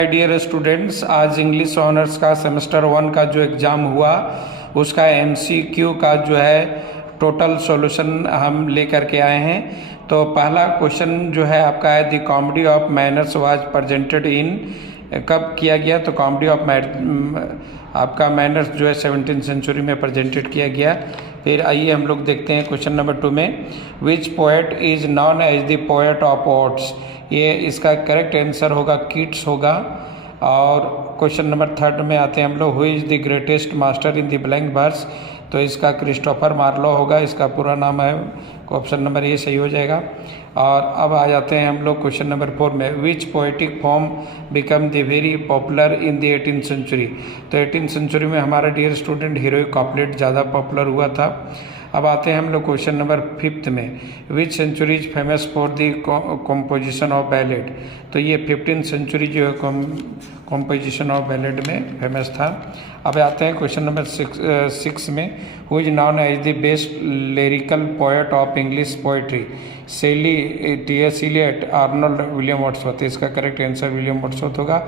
Dear students, आज English honours का semester 1 का जो एग्ज़ाम हुआ उसका एमसीक्यू का जो है टोटल सॉल्यूशन हम लेकर के आए हैं। तो पहला क्वेश्चन जो है आपका है the comedy of manners was presented in, कब किया गया? तो कॉमेडी ऑफ आपका मैनर्स जो है 17th सेंचुरी में प्रेजेंटेड किया गया। फिर आइए हम लोग देखते हैं क्वेश्चन नंबर 2 में, which poet is known as the poet of odes. ये इसका करेक्ट आंसर होगा किट्स होगा। और क्वेश्चन नंबर 3 में आते हैं हम लोग, who is the greatest master in the blank verse. तो इसका क्रिस्टोफर मार्लो होगा, इसका पूरा नाम है। ऑप्शन नंबर ए सही हो जाएगा। और अब आ जाते हैं हम लोग क्वेश्चन नंबर 4 में, which poetic form become the very popular in the 18th century. तो 18th सेंचुरी में हमारा डियर स्टूडेंट हीरोइक कॉपलेट ज़्यादा पॉपुलर हुआ था। अब आते हैं हम लोग क्वेश्चन नंबर 5 में, which century is famous for the composition of ballad. तो ये 15th सेंचुरी जो है कॉम्पोजिशन ऑफ बैलेड में फेमस था। अब आते हैं क्वेश्चन नंबर 6 में, who is known as the best lyrical poet of English poetry. Shelley, T S. Eliot, Arnold, William Wordsworth. इसका करेक्ट आंसर विलियम वर्ड्सवर्थ होगा।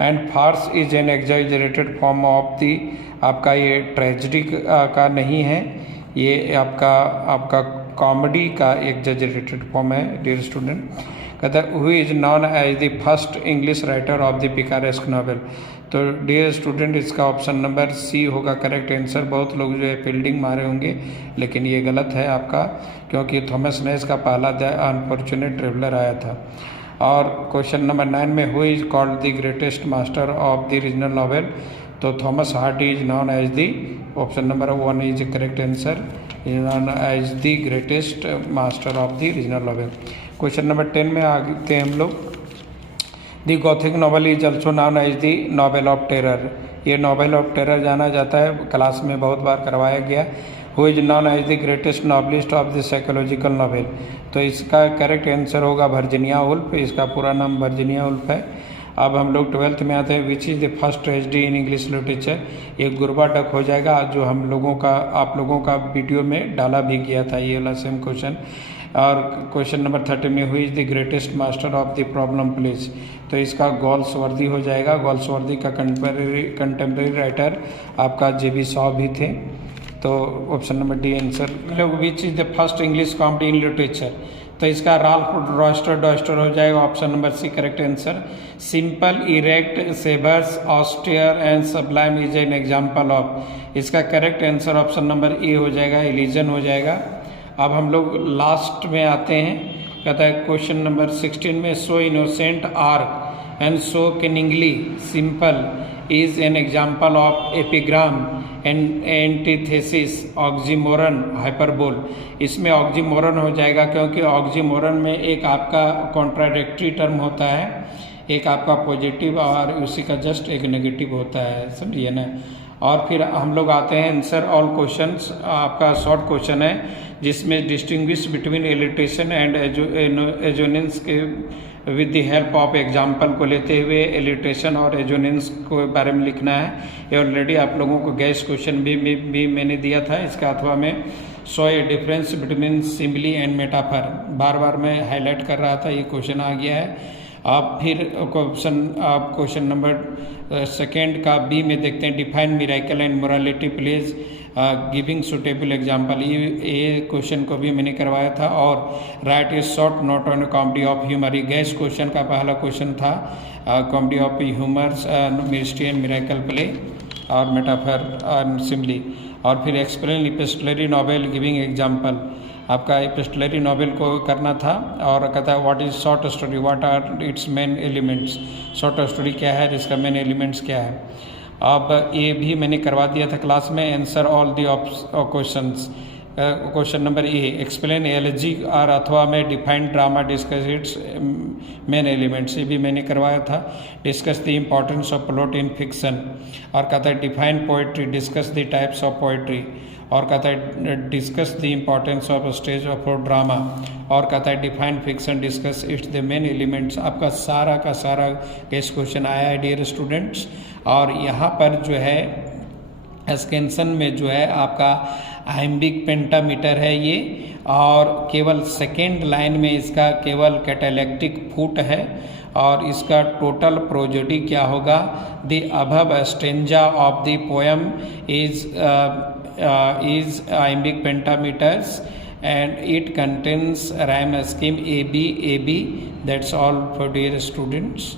And farce is an exaggerated form of the, आपका ये tragedy का नहीं है, ये आपका कॉमेडी का एग्जैजरेटेड फॉर्म है डियर स्टूडेंट। कहता है who is known as the first English writer of the picaresque novel. तो डियर स्टूडेंट इसका ऑप्शन नंबर सी होगा करेक्ट आंसर। बहुत लोग जो है फील्डिंग मारे होंगे, लेकिन ये गलत है आपका, क्योंकि थॉमस नेस का पहला द अनफॉर्चुनेट ट्रेवलर आया था। और क्वेश्चन नंबर 9 में, who is called the greatest master of the regional novel. तो Thomas Hardy is known as the, option number 1 is correct answer, is known as the greatest master of the regional novel. Question number 10 में आते हैं हम लोग, the gothic novel is also known as the novel of terror. ये novel of terror जाना जाता है, class में बहुत बार करवाया गया। Who is known as the greatest novelist of the psychological novel. तो इसका करेक्ट आंसर होगा वर्जीनिया वुल्फ, इसका पूरा नाम वर्जीनिया वुल्फ है। अब हम लोग 12th में आते हैं, विच is the first tragedy in English literature. ये गुरबा डक हो जाएगा, जो हम लोगों का आप लोगों का वीडियो में डाला भी गया था ये वाला सेम क्वेश्चन। और क्वेश्चन नंबर 30 में, who is the greatest master of the problem plays. तो इसका गॉल्सवर्दी हो जाएगा। गॉल्सवर्दी का कंटेम्प्रेरी राइटर आपका जे.बी. शॉ भी थे। तो ऑप्शन नंबर डी आंसर। लोग which is the first English comedy in literature. तो इसका राल्फ डॉयस्टर हो जाएगा, option number C correct answer. Simple, erect, severe, austere and sublime is an example of. इसका correct answer option number A हो जाएगा, Alison हो जाएगा। अब हम लोग लास्ट में आते हैं, कहता है क्वेश्चन नंबर 16 में, so innocent arch and so cunningly simple is an example of epigram and antithesis, oxymoron, hyperbole. इसमें ऑक्सीमोरन हो जाएगा, क्योंकि ऑक्सीमोरन में एक आपका कॉन्ट्राडिक्टरी टर्म होता है, एक आपका पॉजिटिव और उसी का जस्ट एक नेगेटिव होता है, समझिए ना। और फिर हम लोग आते हैं आंसर ऑल क्वेश्चंस। आपका शॉर्ट क्वेश्चन है जिसमें distinguish between alliteration and assonance के with the help of example को लेते हुए एलिट्रेशन और एजोनेंस को बारे में लिखना है। ये ऑलरेडी आप लोगों को गैस क्वेश्चन भी मैंने दिया था इसका, अथवा में so a difference between simile and metaphor, बार बार मैं हाईलाइट कर रहा था, ये क्वेश्चन आ गया है। आप फिर क्वेश्चन नंबर 2 का बी में देखते हैं, define miracle and morality please giving suitable example. ये क्वेश्चन को भी मैंने करवाया था। और write is short note on comedy of humour, ये गैस क्वेश्चन का पहला क्वेश्चन था, comedy of humours, mystery and miracle play और मेटाफर और सिम्बली। और फिर explain epistolary novel giving example, आपका एपिस्टलरी नॉवेल को करना था। और कहता है what is short story, what are its main elements. Short story क्या है, इसका मेन एलिमेंट्स क्या है। अब ये भी मैंने करवा दिया था क्लास में। Answer all the questions. Question number A, explain LG और अथवा में defined drama, discuss it's main elements, ये भी मैंने करवाया था। Discuss the importance of plot in fiction. और कहता है define poetry, discuss the types of poetry. और कहता है discuss the importance of stage of drama. और कहता है define fiction, discuss it's the main elements. आपका सारा का सारा केस क्वेश्चन आया है डियर स्टूडेंट्स। और यहाँ पर जो है स्केंसन में जो है आपका आइम्बिक पेंटामीटर है ये, और केवल सेकेंड लाइन में इसका केवल कैटालेक्टिक फुट है। और इसका टोटल प्रोजेडी क्या होगा। The above stanza of the poem is iambic pentameters and it contains rhyme scheme AB. That's all for dear students.